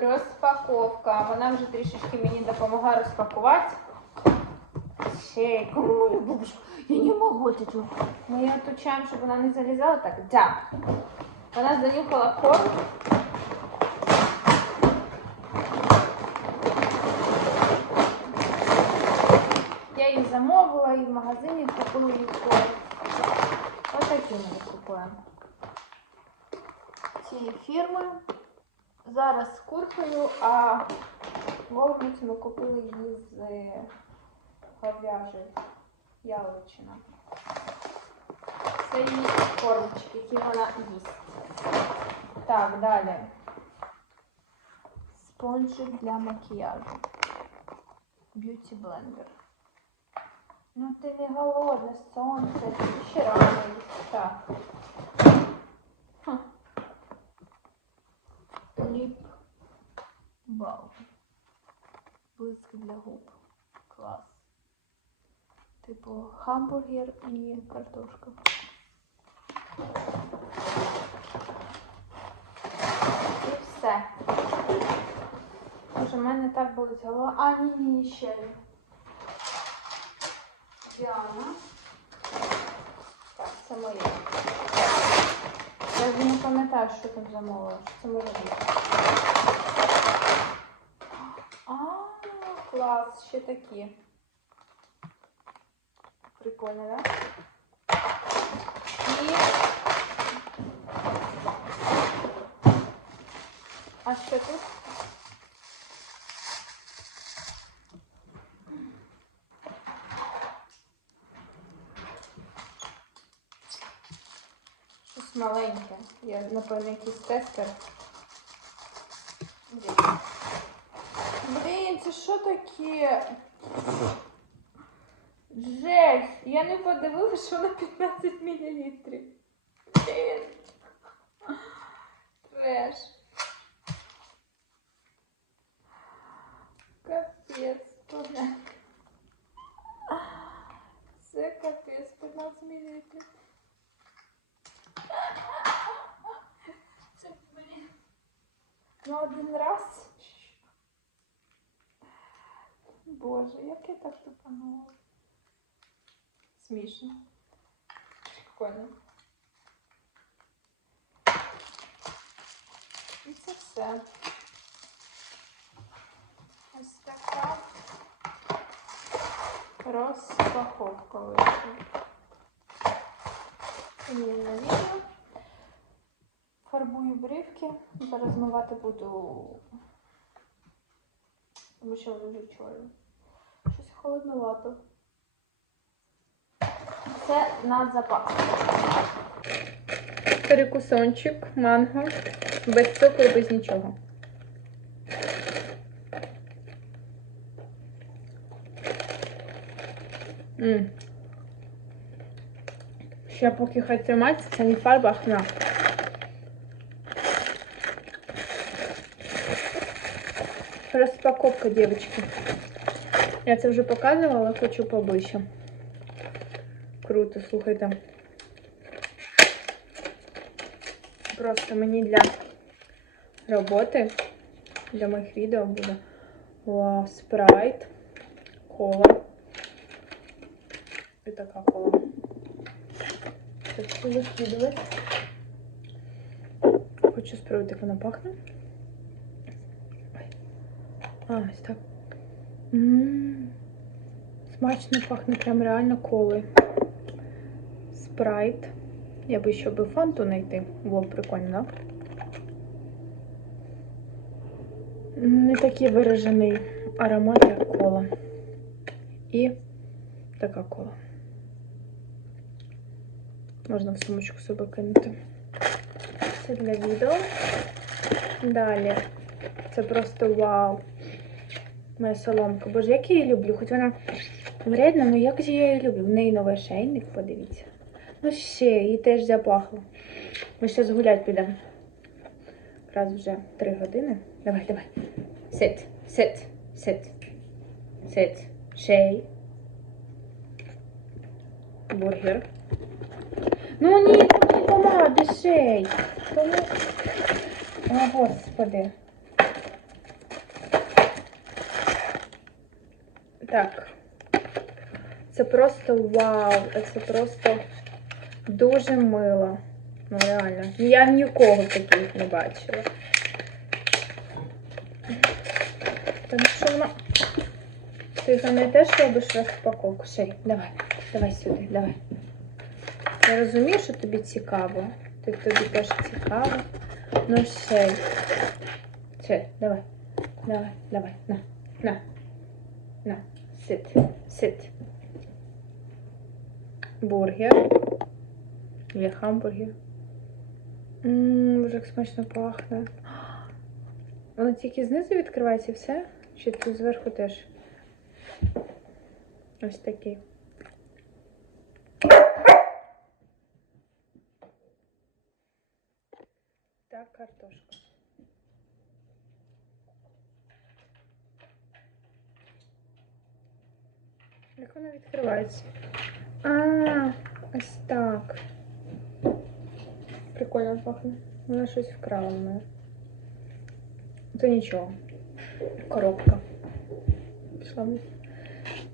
Розпаковка. Вона вже трішечки мені допомагає розпакувати. Ще кому бабушка. Я не можу тут. Ми її отучаємо, щоб вона не залізала. Так, да. Вона занюхала корм. Я її замовила і в магазині купила її корм. Ось такі ми купуємо. Цієї фірми. Зараз з куркою, а вовниці ми купили її з говяжої яловичина. Це її кормочки, які вона їсть. Так, далі. Спонжик для макіяжу. Б'юті блендер. Ну ти не голодна, сонце, ще рано їсти. Так. Бал. Блиск для губ. Клас. Типу хамбургер і картошка. І все. Може, в мене так болить голова. А, ні, ні, ще. Діана. Так, це моє. Я вже не пам'ятаю, що там замовила. Що це може бути. А, клас, ще такі. Прикольно, да? І... А що тут? Щось маленьке. Я, напевно, якийсь тестер. Дивіться. Блін, це що таке? Жесть! Я не подивилася, що на 15 мл. Блін. Треш. Капець, поглянь. Це капець, 15 мл. Ну, один раз. Боже, як я так тупанула. Смішно. Прикольно. І це все. Ось така розпаковка вийшла. Сумнівне відео. Фарбую брівки. Зараз змивати буду. Тому що вони чорні. Холодновато. Це на запас. Перекусончик, манго. Без цукру, без нічого. М. Ще поки хай тримається, це не фарба, а хна. Розпаковка, дівчатки. Я це вже показувала, хочу поближче. Круто, слухайте. Просто мені для роботи, для моїх відео буде Вау, спрайт, кола. І така кола. Так, закидувати. Хочу спробувати, як вона пахне. А, ось так. Ммм. Смачно пахне прям реально колою. Спрайт. Я би ще би фанту знайти. Було прикольно? Не такий виражений аромат, як кола. І така кола. Можна в сумочку собі кинути. Це для відео. Далі. Це просто вау. Моя соломка. Боже, як я її люблю. Хоч вона вредна, але як же я її люблю. В неї новий шейник, подивіться. Ну ще, її теж запахло. Ми ще згулять підемо. Якраз вже три години. Давай, давай. Сит, сит, сит. Сит. Шей. Бургер. Ну ні, тут не помади, шей. Тому... О, господи. Так. Це просто вау. Це просто дуже мило. Ну, реально. Я нікого таких не бачила. Тому що воно. Ти за нею теж робиш розпаковку. Шей, давай, давай сюди, давай. Я розумію, що тобі цікаво. Ти тобі теж цікаво. Ну, шей. Шей, давай. Давай, давай, на, на, на, сит, сит. Бургер. Или хамбургер. Ммм, боже, як смачно пахне. Воно тільки знизу відкривається і все? Чи тут зверху теж? Ось такий. Так, картошка. Як вона відкривається? А, ось так. Прикольно пахне. Вона щось вкрала в мене. Це нічого. Коробка. Пішла вниз.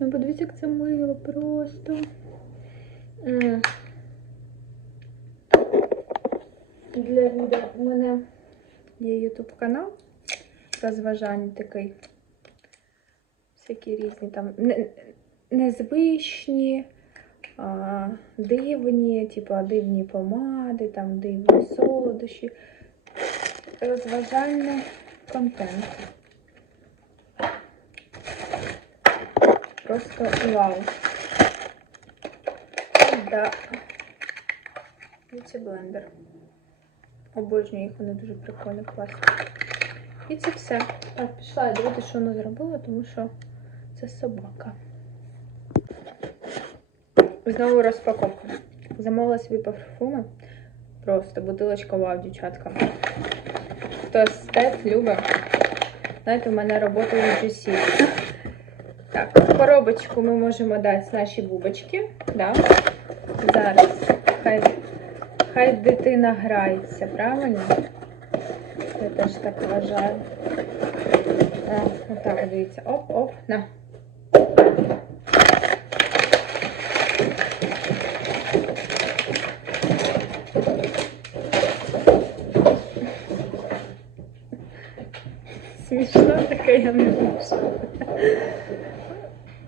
Ну, подивіться, як це мило просто. М. Для відео у мене є YouTube канал розважань такий. Всякі різні там незвичні, дивні, типу дивні помади, там дивні солодощі. Розважальний контент. Просто вау. Да. Це блендер. Обожнюю їх, вони дуже прикольно, класні. І це все. Так, пішла я дивитися, що вона зробила, тому що це собака. Знову розпаковка. Замовила собі парфуми. Просто бутилочка вау, дівчатка. Хто естет любить. Знаєте, в мене робота в GC. Так, коробочку ми можемо дати наші бубочки. Да? Зараз. Хай, хай дитина грається, правильно? Я теж так вважаю. О, отак, дивіться. Оп-оп, на. Смішно таке, я не можу.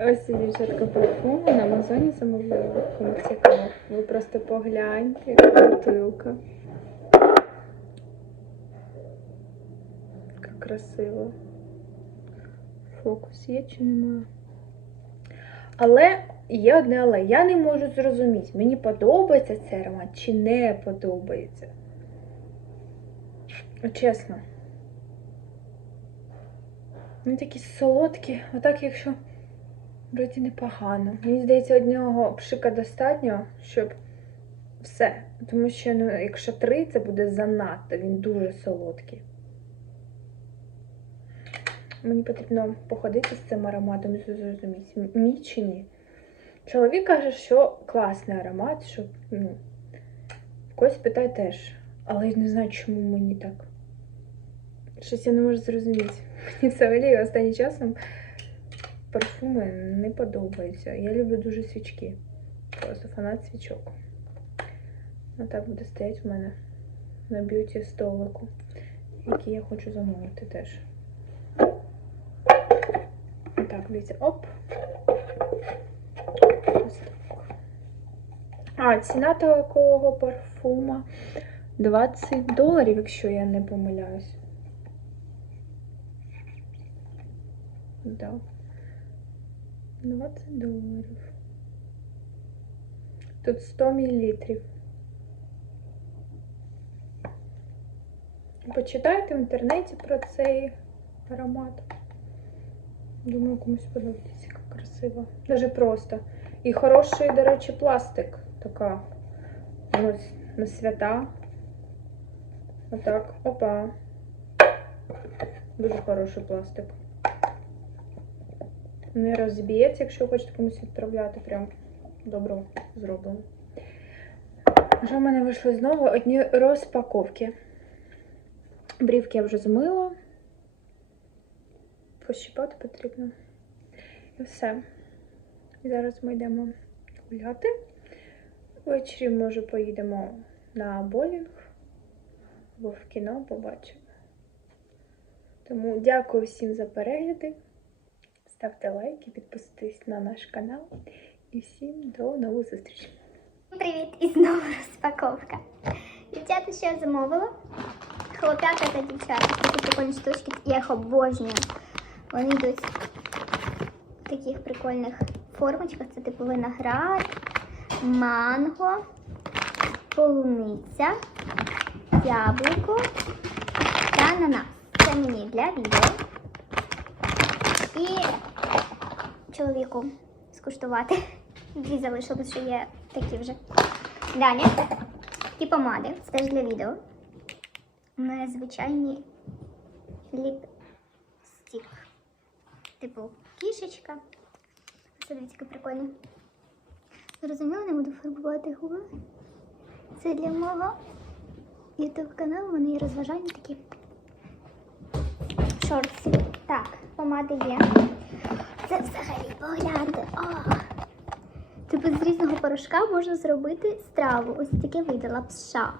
Ось дівчатка парфуму на Амазоні замовляла. Кому цікаво. Ви просто погляньте, яка бутилка. Як красиво. Фокус є чи немає? Але є одне але. Я не можу зрозуміти, мені подобається цей аромат чи не подобається. Чесно. Вони такі солодкі, отак, якщо вроді непогано. Мені здається, одного пшика достатньо, щоб все. Тому що, ну, якщо три, це буде занадто, він дуже солодкий. Мені потрібно походити з цим ароматом зрозуміти, мій чи ні. Чоловік каже, що класний аромат, що ну, когось питає теж. Але я не знаю, чому мені так. Щось я не можу зрозуміти. Мені взагалі останнім часом парфуми не подобаються. Я люблю дуже свічки. Просто фанат свічок. Отак буде стояти в мене на б'юті столику, який я хочу замовити теж. Так, дивіться, оп. Ось так. А, ціна такого парфума 20 доларів, якщо я не помиляюсь. Да. 20 доларів. Тут 100 мілілітрів. Почитайте в інтернеті про цей аромат. Думаю, комусь подобається, як красиво. Дуже просто. І хороший, до речі, пластик. Така ось на свята. Отак. Опа. Дуже хороший пластик. Не розб'ється, якщо хочете комусь відправляти. Прям добро зроблено. Що в мене вийшло знову? Одні розпаковки. Брівки я вже змила. Пощипати потрібно. І Все. Зараз ми йдемо гуляти. Ввечері, може, поїдемо на болінг або в кіно побачимо. Тому дякую всім за перегляди. Ставте лайки, підписуйтесь на наш канал. І всім до нових зустрічей. Привіт! І знову розпаковка. Дівчата, я замовила? Хлоп'ята та дівчата. Такі прикольні штучки. Я їх обожнюю. Вони йдуть в таких прикольних формочках. Це типу виноград, манго, полуниця, яблуко та ананас. Це мені для відео. І чоловіку скуштувати. Дві залишилось, що є такі вже. Далі. Такі помади. Це теж для відео. У мене звичайні ліп-стік. Типу кішечка. Це дивіться, яке прикольне. Зрозуміло, не буду фарбувати губи. Це для мого YouTube каналу. Вони є розважальні такі. Шортс. Так, помади є. Це взагалі погляньте. Типу з різного порошка можна зробити страву. Ось таке вийде лапша.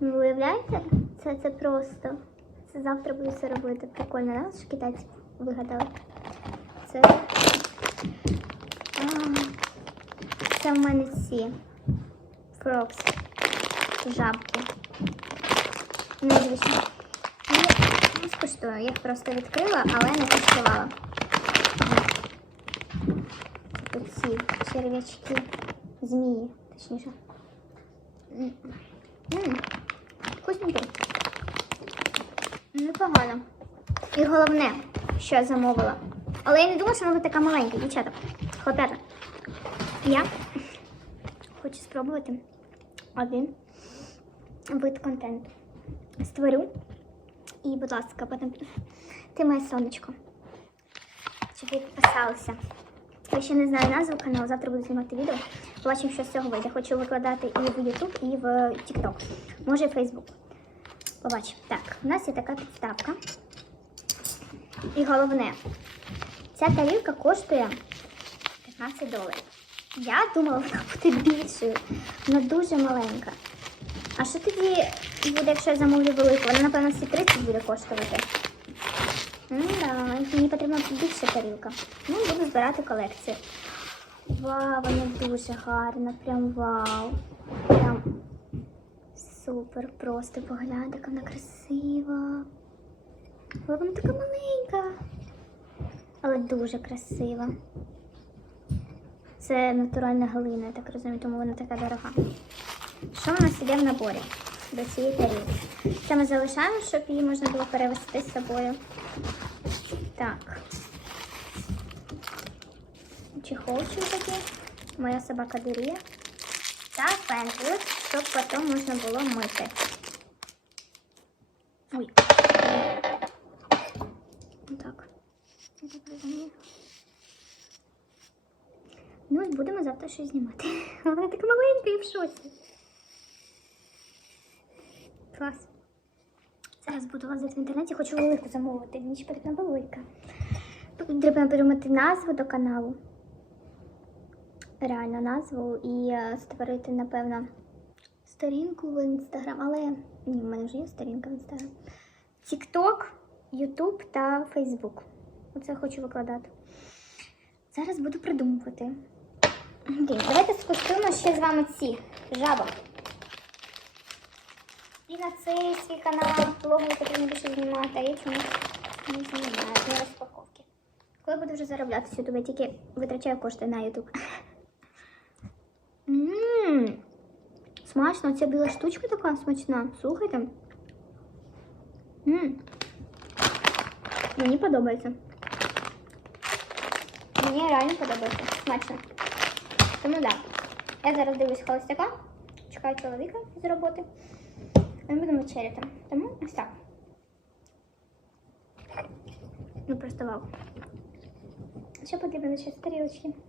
Ви уявляєте? Це, це просто. Це завтра буду це робити. Прикольно, да? Що китайці вигадали. Це. А, це в мене ці фрокс. Жабки. Незвично. Я не скуштую. Я їх просто відкрила, але не куштувала. Тут ці черв'ячки, змії, точніше. М. М. Вкусненький. Непогано. І головне, що я замовила. Але я не думала, що вона така маленька, дівчата. Хлопята. Я хочу спробувати один вид контенту. Створю. І, будь ласка, потім ти моє сонечко. Щоб ви підписалися. Я ще не знаю назву каналу, завтра буду знімати відео. Побачимо, що з цього вийде. Хочу викладати і в YouTube, і в TikTok. Може, в Facebook. Побачимо. Так, у нас є така підставка. І головне, ця тарілка коштує 15 доларів. Я думала, вона буде більшою. Вона дуже маленька. А що тоді буде, якщо я замовлю велику? Вона, напевно, всі 30 буде коштувати. Ну да, мені потрібна більша тарілка. Ну, буду збирати колекцію. Вау, вона дуже гарна, прям вау. Прям супер, просто поглянь, яка вона красива. Ой, вона така маленька. Але дуже красива. Це натуральна глина, я так розумію, тому вона така дорога. Що у нас іде в наборі до цієї тарілки? Це ми залишаємо, щоб її можна було перевести з собою. Так. Чехолчик такий. Моя собака дуріє. Та пензлик, щоб потім можна було мити. Ой. Так. Ну і будемо завтра щось знімати. Вона така маленька і в шоці. Клас. Зараз буду лазити в інтернеті, хочу велику замовити. Мені ще потрібна велика. Треба придумати назву до каналу. Реально назву і е, створити, напевно, сторінку в інстаграм. Але ні, в мене вже є сторінка в інстаграм. Тікток, Ютуб та Фейсбук. Оце хочу викладати. Зараз буду придумувати. Давайте скуштуємо ще з вами ці жаба. І на цей свій канал блогу потрібно більше знімати, а я не знімаю на розпаковки. Коли буду вже заробляти з я тільки витрачаю кошти на Ютуб. Ммм, смачно, ця біла штучка така смачна. Слухайте. Ммм. Мені подобається. Мені реально подобається. Смачно. Тому так. Да. Я зараз дивлюсь холостяка, чекаю чоловіка з роботи. Ми будемо вечеряти. Тому так. Ну просто вау. Що потрібно ще тарілочки?